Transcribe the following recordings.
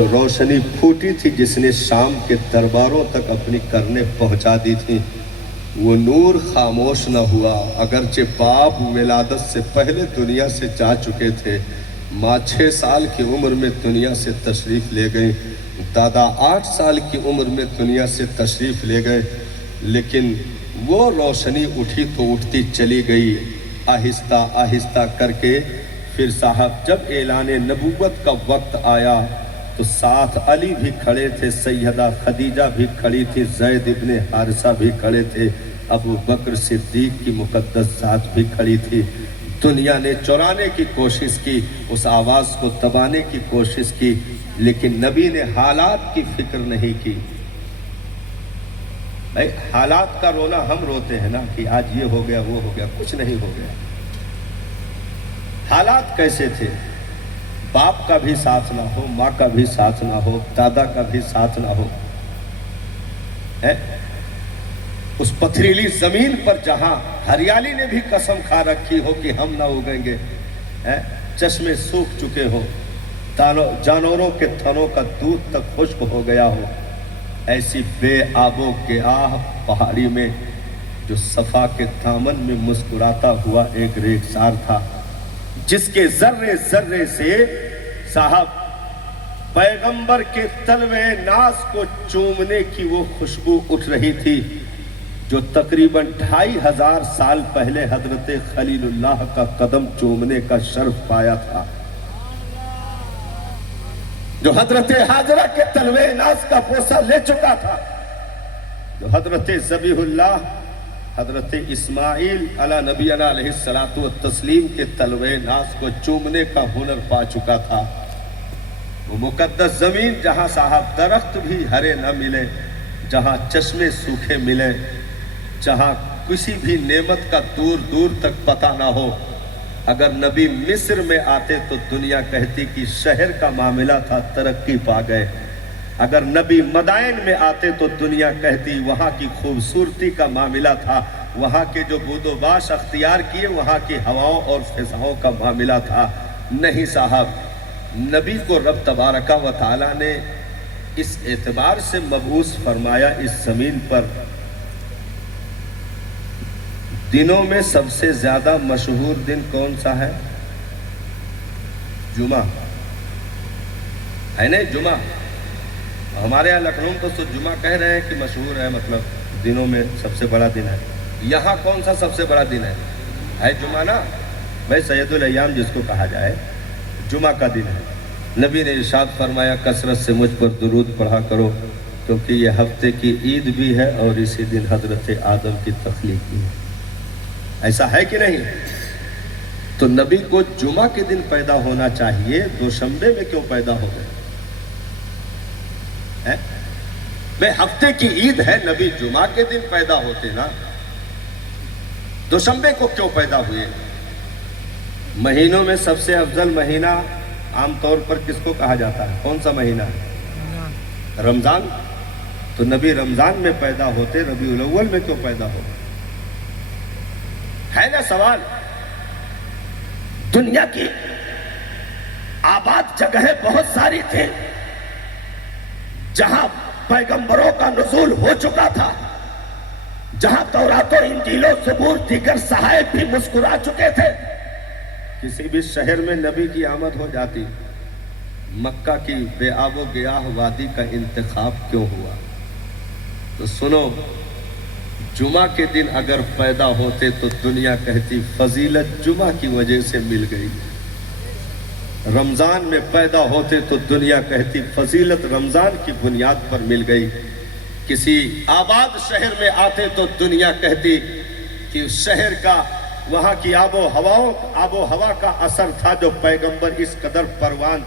جو روشنی پھوٹی تھی جس نے شام کے درباروں تک اپنی کرنیں پہنچا دی تھی، وہ نور خاموش نہ ہوا۔ اگرچہ باپ ولادت سے پہلے دنیا سے جا چکے تھے، ماں 6 سال کی عمر میں دنیا سے تشریف لے گئی، دادا 8 سال کی عمر میں دنیا سے تشریف لے گئے، لیکن وہ روشنی اٹھی تو اٹھتی چلی گئی، آہستہ آہستہ کر کے۔ پھر صاحب جب اعلان نبوت کا وقت آیا تو ساتھ علی بھی کھڑے تھے، سیدہ خدیجہ بھی کھڑی تھی، زید ابن حارثہ بھی کھڑے تھے، ابو بکر صدیق کی مقدس ذات بھی کھڑی تھی۔ دنیا نے چورانے کی کوشش کی، اس آواز کو دبانے کی کوشش کی، لیکن نبی نے حالات کی فکر نہیں کی۔ بھائی حالات کا رونا ہم روتے ہیں نا کہ آج یہ ہو گیا وہ ہو گیا، کچھ نہیں ہو گیا۔ حالات کیسے تھے؟ باپ کا بھی ساتھ نہ ہو، ماں کا بھی ساتھ نہ ہو، دادا کا بھی ساتھ نہ ہو، اس پتھریلی زمین پر جہاں ہریالی نے بھی قسم کھا رکھی ہو کہ ہم نہ اگیں گے، چشمے سوکھ چکے ہو، جانوروں کے تھنوں کا دودھ تک خشک ہو گیا ہو، ایسی بے آب و گیاہ پہاڑی میں جو صفا کے دامن میں مسکراتا ہوا ایک ریگزار تھا، جس کے ذرے ذرے سے صاحب پیغمبر کے تلوے ناز کو چومنے کی وہ خوشبو اٹھ رہی تھی، جو تقریباً 2500 سال پہلے حضرت خلیل اللہ کا قدم چومنے کا شرف پایا تھا، جو حضرت حاجرہ کے تلوے ناز کا بوسہ لے چکا تھا، جو حضرت ذبیح اللہ حضرت اسماعیل علی نبینا علیہ الصلوۃ والتسلیم کے تلوے ناز کو چومنے کا ہنر پا چکا تھا۔ وہ مقدس زمین جہاں صاحب درخت بھی ہرے نہ ملے، جہاں چشمے سوکھے ملے، جہاں کسی بھی نعمت کا دور دور تک پتہ نہ ہو۔ اگر نبی مصر میں آتے تو دنیا کہتی کہ شہر کا معاملہ تھا، ترقی پا گئے۔ اگر نبی مدائن میں آتے تو دنیا کہتی وہاں کی خوبصورتی کا معاملہ تھا، وہاں کے جو بود و باش اختیار کیے وہاں کی ہواؤں اور فضاؤں کا معاملہ تھا۔ نہیں صاحب، نبی کو رب تبارک و تعالیٰ نے اس اعتبار سے مبعوث فرمایا اس زمین پر۔ دنوں میں سب سے زیادہ مشہور دن کون سا ہے؟ جمعہ ہے نا، جمعہ۔ ہمارے یہاں لکھنؤ تو جمعہ کہہ رہے ہیں کہ مشہور ہے، مطلب دنوں میں سب سے بڑا دن ہے۔ یہاں کون سا سب سے بڑا دن ہے جمعہ نا بھائی، سید الایام جس کو کہا جائے، جمعہ کا دن ہے۔ نبی نے ارشاد فرمایا کثرت سے مجھ پر درود پڑھا کرو، کیونکہ یہ ہفتے کی عید بھی ہے اور اسی دن حضرت آدم کی تخلیق بھی ہے۔ ایسا ہے کہ نہیں؟ تو نبی کو جمعہ کے دن پیدا ہونا چاہیے، دوشنبے میں کیوں پیدا ہو گئے؟ میں ہفتے کی عید ہے، نبی جمعہ کے دن پیدا ہوتے نا، دوشنبے کو کیوں پیدا ہوئے؟ مہینوں میں سب سے افضل مہینہ عام طور پر کس کو کہا جاتا ہے؟ کون سا مہینہ ہے؟ رمضان۔ تو نبی رمضان میں پیدا ہوتے، ربیع الاول میں کیوں پیدا ہوتے؟ ہے نا سوال۔ دنیا کی آباد جگہیں بہت ساری تھیں جہاں پیغمبروں کا نزول ہو چکا تھا، جہاں تورات و انجیل و زبور دیگر صحائف بھی مسکرا چکے تھے۔ کسی بھی شہر میں نبی کی آمد ہو جاتی، مکہ کی بے آب و گیاہ وادی کا انتخاب کیوں ہوا؟ تو سنو، جمعہ کے دن اگر پیدا ہوتے تو دنیا کہتی فضیلت جمعہ کی وجہ سے مل گئی۔ رمضان میں پیدا ہوتے تو دنیا کہتی فضیلت رمضان کی بنیاد پر مل گئی۔ کسی آباد شہر میں آتے تو دنیا کہتی کہ شہر کا، وہاں کی آب و ہوا کا اثر تھا جو پیغمبر اس قدر پروان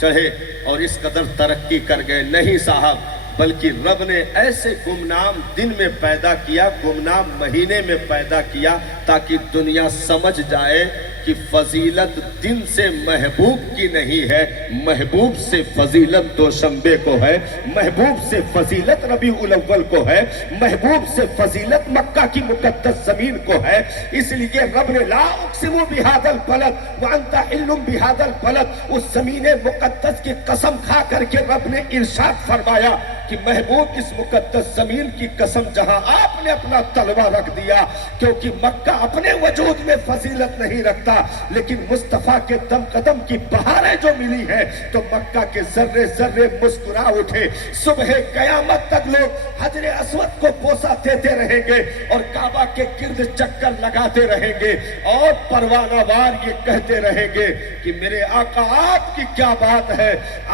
چڑھے اور اس قدر ترقی کر گئے۔ نہیں صاحب، بلکہ رب نے ایسے گمنام دن میں پیدا کیا، گمنام مہینے میں پیدا کیا، تاکہ دنیا سمجھ جائے کہ فضیلت دن سے محبوب کی نہیں ہے، محبوب سے فضیلت دوشنبے کو ہے، محبوب سے فضیلت ربیع الاول کو ہے، محبوب سے فضیلت مکہ کی مقدس زمین کو ہے۔ اس لیے رب نے لا اقسم بہذا البلد وانت حل بہذا البلد، اس زمین مقدس کی قسم کھا کر کے رب نے ارشاد فرمایا کہ محبوب اس مقدس زمین کی قسم جہاں آپ نے اپنا طلبہ رکھ دیا، کیونکہ مکہ اپنے وجود میں فضیلت نہیں رکھتا، لیکن مصطفیٰ کے دم قدم کی بہاریں جو ملی ہیں تو مکہ کے ذرے ذرے مسکرا اٹھے۔ صبح قیامت تک لوگ حجر اسود کو بوسہ دیتے رہیں گے اور کعبہ کے گرد چکر لگاتے رہیں گے اور پروانہ وار یہ کہتے رہیں گے کہ میرے آقا آپ کی کیا بات ہے،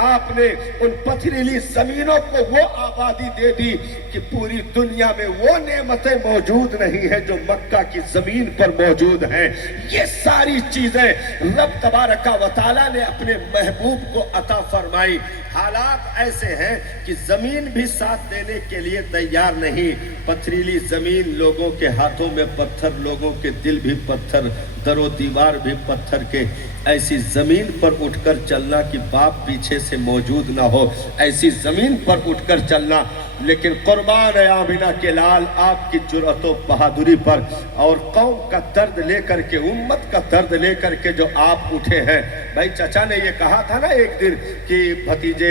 آپ نے ان پتھریلی زمینوں کو وہ آبادی دے دی کہ پوری دنیا میں وہ نعمتیں موجود نہیں ہیں جو مکہ کی زمین پر موجود ہیں۔ یہ ساری چیزیں رب تبارک و تعالیٰ نے اپنے محبوب کو عطا فرمائی۔ حالات ایسے ہیں کہ زمین بھی ساتھ دینے کے لیے تیار نہیں، پتھریلی زمین، لوگوں کے ہاتھوں میں پتھر، لوگوں کے دل بھی پتھر، در و دیوار بھی پتھر کے، ایسی زمین پر اٹھ کر چلنا کہ باپ پیچھے سے موجود نہ ہو، ایسی زمین پر اٹھ کر چلنا۔ لیکن قربان ہے آمینہ کے لال آپ کی جرأت و بہادری پر، اور قوم کا درد لے کر کے، امت کا درد لے کر کے جو آپ اٹھے ہیں۔ بھائی چچا نے یہ کہا تھا نا ایک دن کہ بھتیجے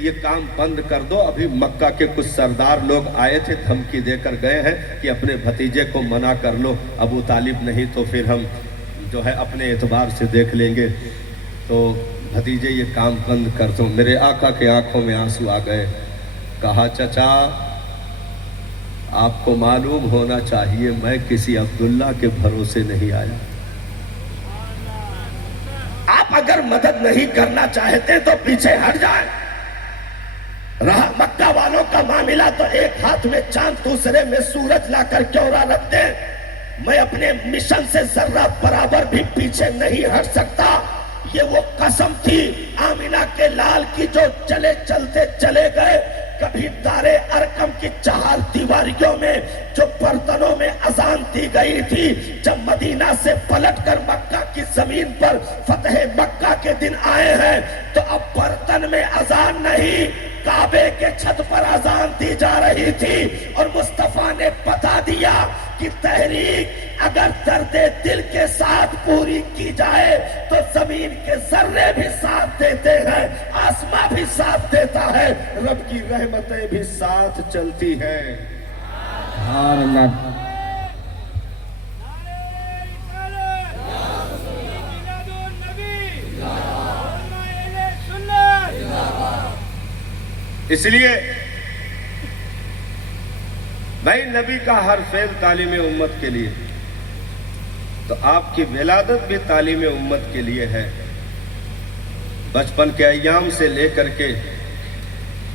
یہ کام بند کر دو، ابھی مکہ کے کچھ سردار لوگ آئے تھے، دھمکی دے کر گئے ہیں کہ اپنے بھتیجے کو منع کر لو، ابو طالب نہیں تو پھر ہم جو ہے اپنے اعتبار سے دیکھ لیں گے، تو بھتیجے یہ کام بند کر دو۔ میرے آقا کے آنکھوں میں آنسو آ گئے، کہا چچا آپ کو معلوم ہونا چاہیے میں کسی عبداللہ کے بھروسے نہیں آیا، آپ اگر مدد نہیں کرنا چاہتے تو پیچھے ہٹ جائیں۔ رہا مکہ والوں کا معاملہ تو ایک ہاتھ میں چاند دوسرے میں سورج لا کر کیوں نہ رکھ دیں، میں اپنے مشن سے ذرہ برابر بھی پیچھے نہیں ہٹ سکتا۔ یہ وہ قسم تھی آمینہ کے لال کی جو چلے چلتے چلے گئے، کبھی دار ارقم کی چہار دیواریوں میں جو برتنوں میں اذان دی گئی تھی، جب مدینہ سے پلٹ کر مکہ کی زمین پر فتح مکہ کے دن آئے ہیں تو اب برتن میں اذان نہیں، کعبے کے چھت پر اذان دی جا رہی تھی، اور مصطفیٰ نے بتا دیا کہ تحریک اگر درد دل کے ساتھ پوری کی جائے تو زمین کے ذرے بھی ساتھ دیتے ہیں، آسمان بھی ساتھ دیتا ہے، رب کی رحمتیں بھی ساتھ چلتی ہیں۔ سبحان اللہ۔ اس لیے بھائی نبی کا ہر فعل تعلیم امت کے لیے، تو آپ کی ولادت بھی تعلیم امت کے لیے ہے۔ بچپن کے ایام سے لے کر کے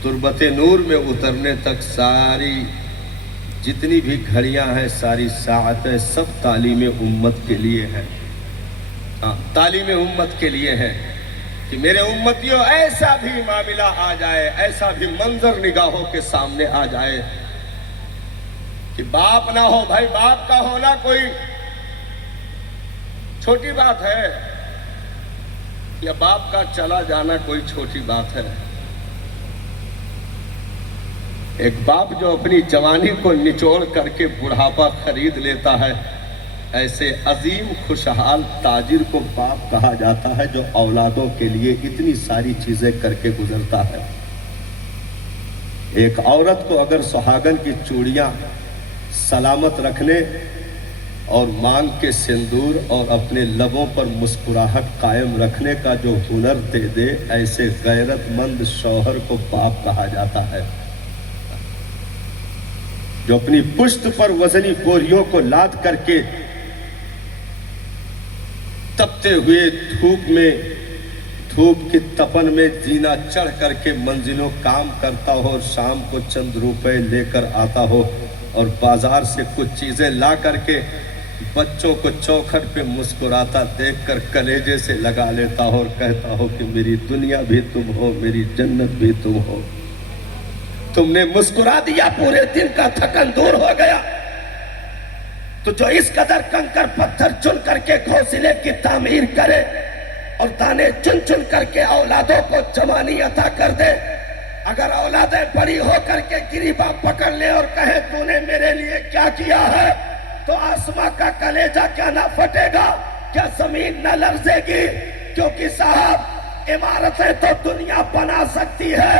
تربت نور میں اترنے تک ساری جتنی بھی گھڑیاں ہیں، ساری ساعتیں، سب تعلیم امت کے لیے ہیں۔ تعلیم امت کے لیے ہے کہ میرے امتیوں ایسا بھی معاملہ آ جائے، ایسا بھی منظر نگاہوں کے سامنے آ جائے کہ باپ نہ ہو، بھائی باپ کا ہونا کوئی چھوٹی بات ہے یا باپ کا چلا جانا کوئی چھوٹی بات ہے؟ ایک باپ جو اپنی جوانی کو نچوڑ کر کے بڑھاپا خرید لیتا ہے، ایسے عظیم خوشحال تاجر کو باپ کہا جاتا ہے جو اولادوں کے لیے اتنی ساری چیزیں کر کے گزرتا ہے۔ ایک عورت کو اگر سہاگن کی چوڑیاں سلامت رکھنے اور مانگ کے سندور اور اپنے لبوں پر مسکراہٹ قائم رکھنے کا جو ہنر دے دے، ایسے غیرت مند شوہر کو باپ کہا جاتا ہے، جو اپنی پشت پر وزنی بوریوں کو لاد کر کے تپتے ہوئے دھوپ کی تپن میں زینہ چڑھ کر کے منزلوں کام کرتا ہو اور شام کو چند روپے لے کر آتا ہو اور بازار سے کچھ چیزیں لا کر کے بچوں کو چوکھٹ پہ مسکراتا دیکھ کر کلیجے سے لگا لیتا ہو اور کہتا ہو کہ میری دنیا بھی تم ہو، میری جنت بھی تم ہو، تم نے مسکرا دیا، پورے دن کا تھکن دور ہو گیا، تو جو اس قدر کنکر پتھر چن کر کے گھونسلے کی تعمیر کرے اور دانے چن چن کر کے اولادوں کو جوانی عطا کر دے، اگر اولادیں بڑی ہو کر کے گریباں پکڑ لے اور کہے تو نے میرے لیے کیا کیا ہے، تو آسماں کا کلیجہ کیا نہ پھٹے گا، کیا زمین نہ لرزے گی؟ کیونکہ صاحب عمارتیں تو دنیا بنا سکتی ہے،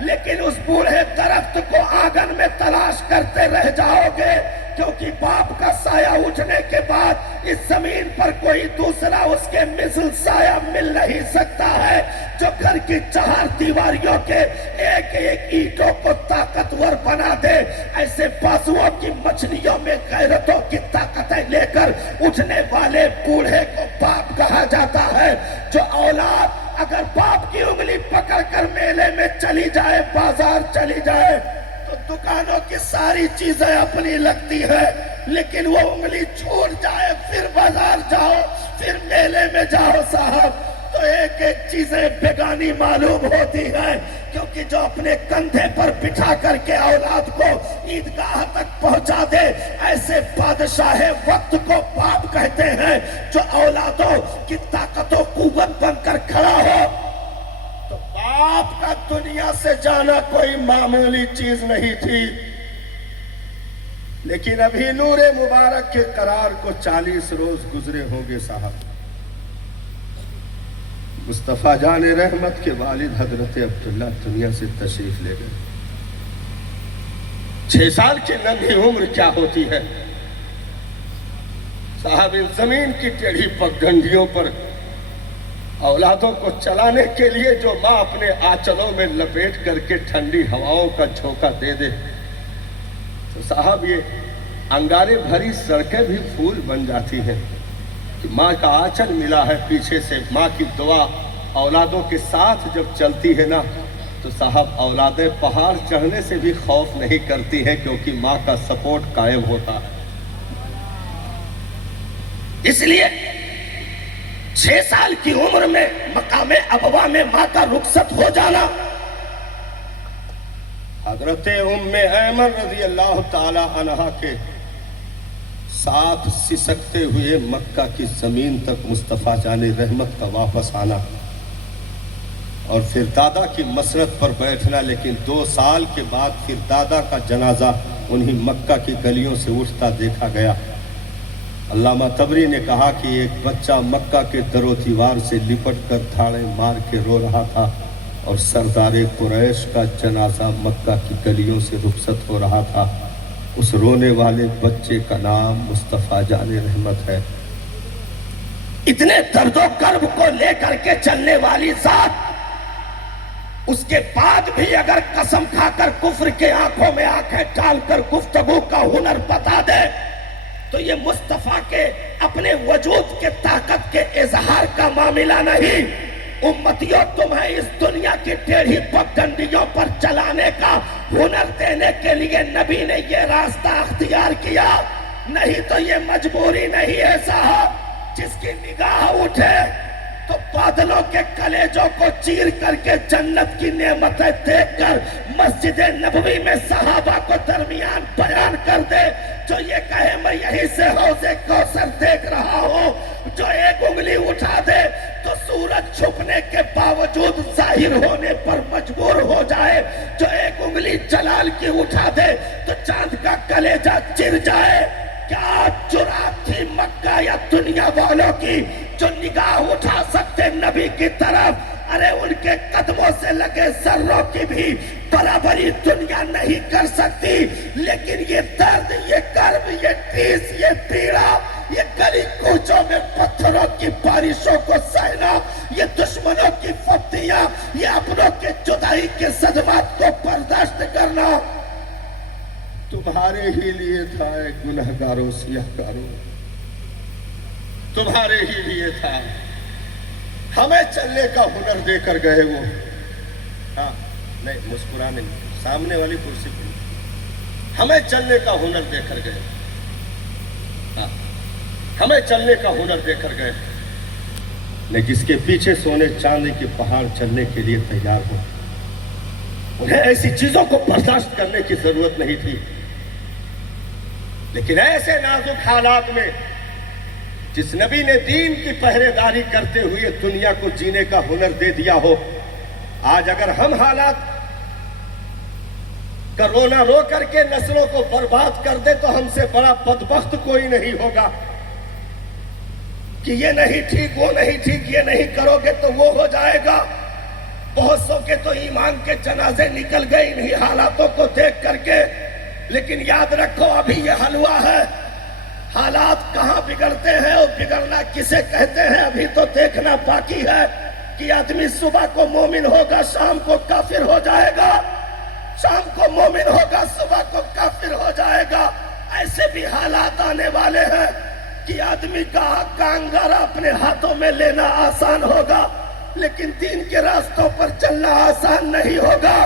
لیکن اس بوڑھے درخت کو آنگن میں تلاش کرتے رہ جاؤ گے، کیونکہ باپ کا سایہ اٹھنے کے بعد اس زمین پر کوئی دوسرا اس کے مثل سایہ مل نہیں سکتا ہے، جو گھر کی چار دیواریوں کے ایک ایک اینٹوں کو طاقتور بنا دے۔ ایسے بازوؤں کی مچھلیوں میں غیرتوں کی طاقتیں لے کر اٹھنے والے بوڑھے کو باپ کہا جاتا ہے۔ جو اولاد اگر باپ کی انگلی پکڑ کر میلے میں چلی جائے، بازار چلی جائے، تو دکانوں کی ساری چیزیں اپنی لگتی ہے، لیکن وہ انگلی چھوٹ جائے، پھر بازار جاؤ، پھر میلے میں جاؤ صاحب، تو ایک ایک چیزیں بیگانی معلوم ہوتی ہیں، کیونکہ جو اپنے کندھے پر بٹھا کر کے اولاد کو عیدگاہ تک پہنچا دے، ایسے بادشاہ وقت کو باپ کہتے ہیں۔ جو اولادوں کی طاقت و قوت بن کر کھڑا ہو، تو باپ کا دنیا سے جانا کوئی معمولی چیز نہیں تھی۔ لیکن ابھی نور مبارک کے قرار کو 40 روز گزرے ہوں گے صاحب۔ مصطفیٰ جان رحمت کے والد حضرت عبداللہ دنیا سے تشریف لے گئے۔ 6 سال کی ننھی عمر کیا ہوتی ہے صاحب، اس زمین کی ٹیڑھی پگڈنڈیوں پر اولادوں کو چلانے کے لیے جو ماں اپنے آنچلوں میں لپیٹ کر کے ٹھنڈی ہواؤں کا جھونکا دے دے، تو صاحب یہ انگارے بھری سڑکیں بھی پھول بن جاتی ہیں کہ ماں کا آنچل ملا ہے پیچھے سے۔ ماں کی دعا اولادوں کے ساتھ جب چلتی ہے نا، تو صاحب اولادیں پہاڑ چڑھنے سے بھی خوف نہیں کرتی ہیں، کیونکہ ماں کا سپورٹ قائم ہوتا ہے۔ اس لیے 6 سال کی عمر میں مقام ابوا میں ماں کا رخصت ہو جانا، حضرت ام ایمن رضی اللہ تعالی عنہا کے ساتھ سسکتے ہوئے مکہ کی زمین تک مصطفیٰ جان رحمت کا واپس آنا، اور پھر دادا کی مسرت پر بیٹھنا۔ لیکن 2 سال کے بعد پھر دادا کا جنازہ انہی مکہ کی گلیوں سے اٹھتا دیکھا گیا۔ علامہ طبری نے کہا کہ ایک بچہ مکہ کے در و دیوار سے لپٹ کر دھاڑے مار کے رو رہا تھا، اور سردار قریش کا جنازہ مکہ کی گلیوں سے رخصت ہو رہا تھا۔ اس رونے والے بچے کا نام مصطفیٰ جان رحمت ہے۔ اتنے درد و کرب کو لے کر کے چلنے والی ذات، اس کے بعد بھی اگر قسم کھا کر کفر کے آنکھوں میں آنکھیں ڈال کر گفتگو کا ہنر بتا دے، تو یہ مصطفیٰ کے اپنے وجود کے طاقت کے اظہار کا معاملہ نہیں۔ امتیوں تمہیں اس دنیا کی ٹیڑھی پگڈنڈیوں پر چلانے کا ہنر دینے کے لیے نبی نے یہ راستہ اختیار کیا، نہیں تو یہ مجبوری نہیں ہے صاحب۔ جس کی نگاہ اٹھے تو بادلوں کے کلیجوں کو چیر کر کے جنت کی نعمتیں دیکھ کر مسجد نبوی میں صحابہ کو درمیان بیان کر دے، جو یہ کہے میں یہیں سے حوض کوثر دیکھ رہا ہوں، جو ایک انگلی اٹھا دے تو سورج چھپنے کے باوجود ظاہر ہونے پر مجبور ہو جائے، جو ایک انگلی جلال کی اٹھا دے تو چاند کا کلیجہ چر جائے۔ کیا جرات تھی مکہ یا دنیا والوں کی جو نگاہ اٹھا سکتے نبی کی طرف؟ ارے ان کے قدموں سے لگے ذروں کی بھی برابری دنیا نہیں کر سکتی۔ لیکن یہ درد، یہ کرب، یہ ٹھیس، یہ پیڑا، یہ گلی کوچوں میں پتھروں کی بارشوں کو سہنا، یہ دشمنوں کی فتیاں، یہ اپنوں کے جدائی کے صدمات کو برداشت کرنا تمہارے ہی لیے تھا اے گنہگاروں سیاہکاروں، تمہارے ہی لیے تھا۔ ہمیں چلنے کا ہنر دے کر گئے وہ، ہاں نہیں مسکرا نہیں، سامنے والی کرسی پر، ہمیں چلنے کا ہنر دے کر گئے، ہاں ہمیں چلنے کا ہنر دے کر گئے، نہیں جس کے پیچھے سونے چاندی کے پہاڑ چلنے کے لیے تیار ہو۔ انہیں ایسی چیزوں کو برداشت کرنے کی ضرورت نہیں تھی۔ لیکن ایسے نازک حالات میں جس نبی نے دین کی پہرے داری کرتے ہوئے دنیا کو جینے کا ہنر دے دیا ہو، آج اگر ہم حالات کا رونا رو کر کے نسلوں کو برباد کر دے تو ہم سے بڑا بدبخت کوئی نہیں ہوگا کہ یہ نہیں ٹھیک، وہ نہیں ٹھیک، یہ نہیں کرو گے تو وہ ہو جائے گا۔ بہت سو کے تو ایمان کے جنازے نکل گئے انہی حالاتوں کو دیکھ کر کے، لیکن یاد رکھو ابھی یہ حلوہ ہے۔ حالات کہاں بگڑتے ہیں اور بگڑنا کسے کہتے ہیں ابھی تو دیکھنا باقی ہے کہ آدمی صبح کو مومن ہوگا شام کو کافر ہو جائے گا، شام کو مومن ہوگا صبح کو کافر ہو جائے گا۔ ایسے بھی حالات آنے والے ہیں کہ آدمی کا انگارہ اپنے ہاتھوں میں لینا آسان ہوگا لیکن دین کے راستوں پر چلنا آسان نہیں ہوگا۔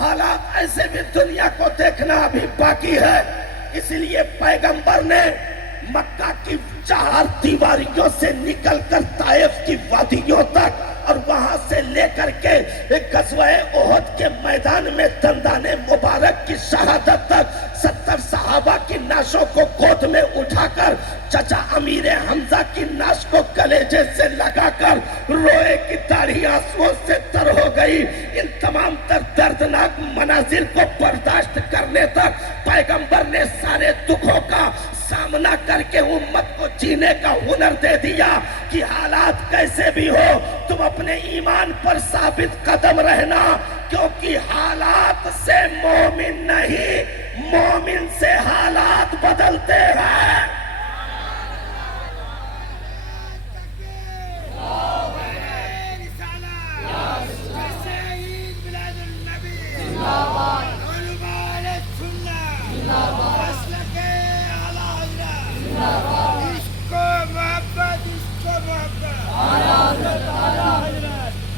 حالات ایسے بھی دنیا کو دیکھنا ابھی باقی ہے۔ اس لیے پیغمبر نے مکہ کی 4 دیواریوں سے نکل کر طائف کی وادیوں تک اور وہاں سے لے کر کے غزوہ احد کے میدان میں دندان مبارک کی شہادت تک 70 صحابہ کی نعشوں کو گود میں اٹھا کر چچا امیر حمزہ کی نعش کو کلیجے سے لگا کر روئے کی داڑھی آنسوؤں سے تر ہو گئی۔ ان تمام تر دردناک مناظر کو برداشت کرنے تک پیغمبر نے سارے دکھوں کا سامنا کر کے امت کو جینے کا ہنر دے دیا کہ حالات کیسے بھی ہو تم اپنے ایمان پر ثابت قدم رہنا، کیونکہ حالات سے مومن نہیں، مومن سے حالات بدلتے ہیں۔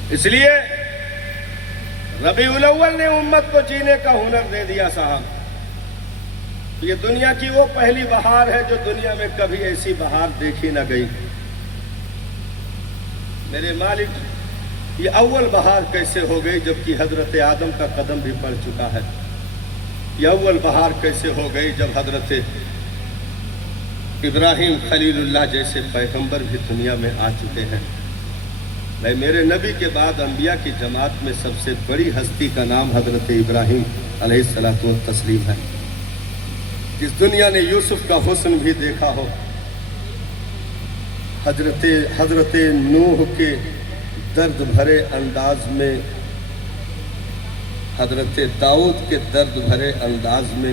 اس لیے ربیع الاول نے امت کو جینے کا ہنر دے دیا صاحب۔ یہ دنیا کی وہ پہلی بہار ہے جو دنیا میں کبھی ایسی بہار دیکھی نہ گئی۔ میرے مالک یہ اول بہار کیسے ہو گئی جبکہ حضرت آدم کا قدم بھی پڑ چکا ہے؟ یہ اول بہار کیسے ہو گئی جب حضرت ابراہیم خلیل اللہ جیسے پیغمبر بھی دنیا میں آ چکے ہیں؟ میں میرے نبی کے بعد انبیاء کی جماعت میں سب سے بڑی ہستی کا نام حضرت ابراہیم علیہ الصلوۃ والتسلیم ہے۔ جس دنیا نے یوسف کا حسن بھی دیکھا ہو، حضرت نوح کے درد بھرے انداز میں، حضرت داؤد کے درد بھرے انداز میں